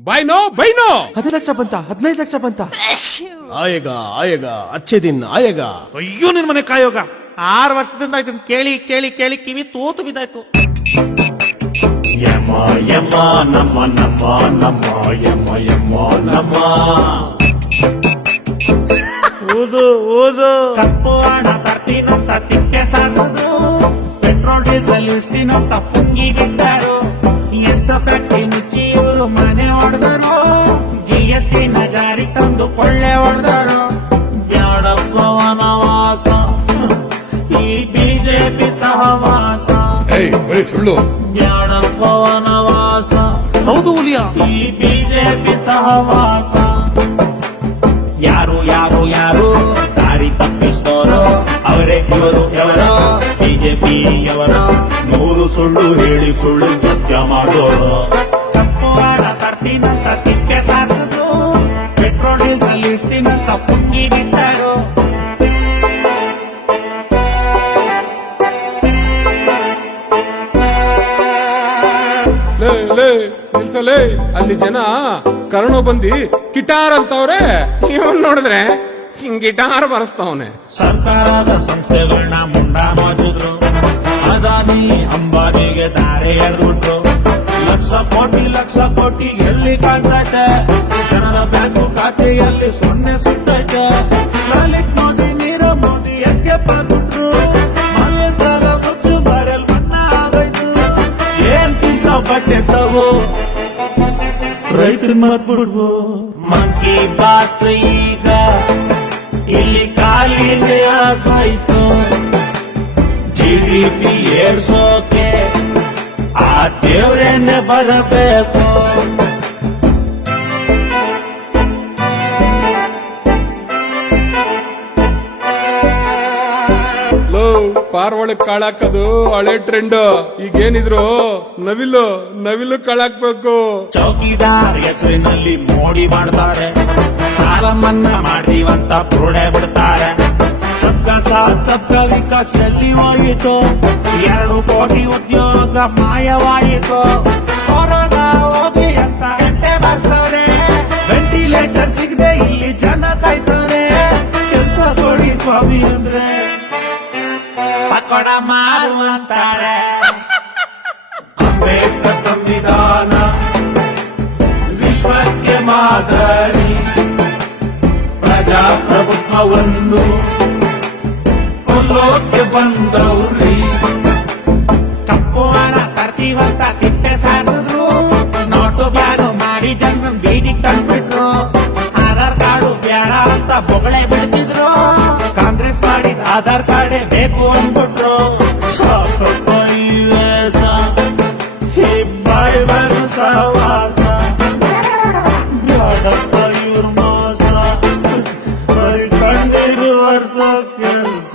ಬೈನೋ ಬೈನೋ 10 ಲಕ್ಷ ಬಂತ 15 ಲಕ್ಷ ಬಂತ ಆಯೇಗಾ ಆಯೇಗಾ ಅಚ್ಚೆ ದಿನ ಆಯೇಗಾ. ಅಯ್ಯೋ ನಿನ್ ಮನೆ ಕಾಯೋಗ 6 ವರ್ಷದಿಂದ ಇದನ್ನ ಕೇಳಿ ಕೇಳಿ ಕೇಳಿ ಕಿವಿ ತೂತು ಬಿದ್ದಾಯ್ತು. ಯಮ ಯಮ ನಮ್ಮ ನಮ್ಮ ನಮ್ಮ ಯಮ ಯಮ ನಮ್ಮ ಊದು ಊದು ಕಪ್ಪು ಹಣ ತರ್ತೀನಂತ ತಿಕ್ಕೆ ಸಾರಿಸಿದ್ರು, ಪೆಟ್ರೋಲ್ ಡೀಸೆಲ್ ಇಳಿಸ್ತೀನಂತ ಪುಂಗಿ ಬಿಟ್ಟರು, ಎಷ್ಟು ಫ್ಯಾಕ್ಟ್ರಿ ಮುಚ್ಚಿ ಇವರು ಮನೆ ಹೊಡೆದರು, GST ನ ಜಾರಿ ತಂದು ಕೊಳ್ಳೆ ಹೊಡೆದರು. ಬ್ಯಾಡಪ್ಪ ವನವಾಸ ಈ ಬಿಜೆಪಿ ಸಹವಾಸ, ಬರೀ ಸುಳ್ಳು. ಬ್ಯಾಡಪ್ಪ ವನವಾಸ ಹೌದು ಹುಲಿಯ ಈ ಬಿಜೆಪಿ ಸಹವಾಸ. ಯಾರು ಯಾರು ಯಾರು ದಾರಿ ತಪ್ಪಿಸ್ತೋರು, ಅವರೇ ಇವರು ಎವರೋ ಬಿಜೆಪಿಯವರ 100 ಸುಳ್ಳು ಹೇಳಿ ಸುಳ್ಳು ಸತ್ಯ ಮಾಡೋರು. ಕಪ್ಪು ಹಣ ತರ್ತೀನಂತ ತಿಕ್ಕೆ ಸಾರಿಸಿದ್ರು, ಪೆಟ್ರೋಲ್ ಡೀಸೆಲ್ ಇಳಿಸ್ತೀನಂತ ಪುಂಗಿ ಬಿಟ್ಟರು. ಲೇ ಲೇ ನಿಲ್ಸಲೇ, ಅಲ್ಲಿ ಜನ ಕರ್ಣೋ ಬಂದಿ ಗಿಟಾರ್ ಅಂತವ್ರೆ, ಇವನ್ ನೋಡಿದ್ರೆ ಹಿಂಗ್ ಗಿಟಾರ್ ಬರಸ್ತವನೆ. ಸರ್ಕಾರದ ಸಂಸ್ಥೆಗಳನ್ನ ಮುಂಡ ಮಾಡಿದ್ರು, ಅದಾನಿ ಅಂಬಾನಿಗೆ ದಾರೆ ಎರೆದ್ಬಿಟ್ರು. ಲಕ್ಷ ಕೋಟಿ ಎಲ್ಲಿ ಕಾಣ್ತೈತೆ, ಜನರ ಬ್ಯಾಂಕು ಖಾತೆಯಲ್ಲಿ ಸೊನ್ನೆ ಸುತ್ತೈತೆ. ಲಲಿತ್ ಮೋದಿ ನೀರವ್ ಮೋದಿ ಎಸ್ಕೇಪ್ ಆಗ್ಬಿಟ್ರು, ಮನೆ ಸಾಲ ಮುಚ್ಚು ಬರಲ್ ಮನ್ನಾ ಆಗೋಯ್ತು. ಏನ್ ತಿಂತಾವ್ ಬಟ್ಟೆ ತಗೋ ರೈತರ ಮತ್ಬಿಡ್ವು. ಮಂಕಿ ಬಾತ್ ಈಗ ಇಲ್ಲಿ ಕಾಲಿಗೆ ಆಗೋಯ್ತು, GDP ಏರ್ಸೋಕೆ ಆ ದೇವ್ರೇನೆ ಬರಬೇಕು. ಲೋ ಪಾರ್ವಳಕ್ ಕಾಳಾಕದು ಹಳೆ ಟ್ರೆಂಡ್. ಈಗೇನಿದ್ರು ನವಿಲು ಕಾಳಾಕ್ಬೇಕು. ಚೌಕಿದಾರ್ ಹೆಸರಿನಲ್ಲಿ ಮೋಡಿ ಮಾಡ್ತಾರೆ, ಸಾಲ ಮನ್ನಾ ಮಾಡ್ತೀವಂತ ಬುರುಡೆ ಬಿಡ್ತಾರೆ. ಸಬ್ಕಾ ಸಾಥ್ ಸಬ್ಕಾ ವಿಕಾಸ್ ಎಲ್ಲಿ ಹೋಯಿತು, 2 ಕೋಟಿ ಉದ್ಯೋಗ ಮಾಯವಾಯಿತು. ಕೊರೋನಾ ಹೋಗಿ ಅಂತ ಗಂಟೆ ಬಾರಿಸ್ತವ್ರೆ, ವೆಂಟಿಲೇಟರ್ ಸಿಗದೆ ಇಲ್ಲಿ ಜನ ಸಾಯ್ತವ್ರೆ. ಕೆಲ್ಸ ಕೊಡಿ ಸ್ವಾಮಿ ಅಂದ್ರೆ ಪಕೋಡ ಮಾರುವಂತಾರೆ. ಅಂಬೇಡ್ಕರ್ ಸಂವಿಧಾನ ವಿಶ್ವಕ್ಕೆ ಮಾದರಿ, ಪ್ರಜಾಪ್ರಭುತ್ವವನ್ನು ಕೊಲ್ಲೋಕೆ ಬಂದವ್ರಿ. ಕಪ್ಪು ಹಣ ತರ್ತೀವಂತ ತಿಪ್ಪೆ ಸಾರಿಸಿದ್ರು, ನೋಟು ಬ್ಯಾನು ಮಾಡಿ ಜನ ಬೀದಿಗೆ ತಂದ್ಬಿಟ್ರು. ಆಧಾರ್ ಕಾರ್ಡು ಬೇಡ ಅಂತ ಬೊಗಳೆ ಬಿಡ್ತಿದ್ರು, ಕಾಂಗ್ರೆಸ್ ಮಾಡಿದ ಆಧಾರ್ ಕಾರ್ಡೇ ಬೇಕು ಅಂದ್ಬಿಟ್ರು. ಸಾಕಪ್ಪ ಈ ವೇಷ, ಈ ಬಾಯ್ಬರು ಸಹವಾಸ, ಬ್ಯಾಡಪ್ಪ ಇವ್ರ ಮೋಸ, ಬರೀ ಕಣ್ಣೀರು ವರ್ಷ ಕೆಲಸ.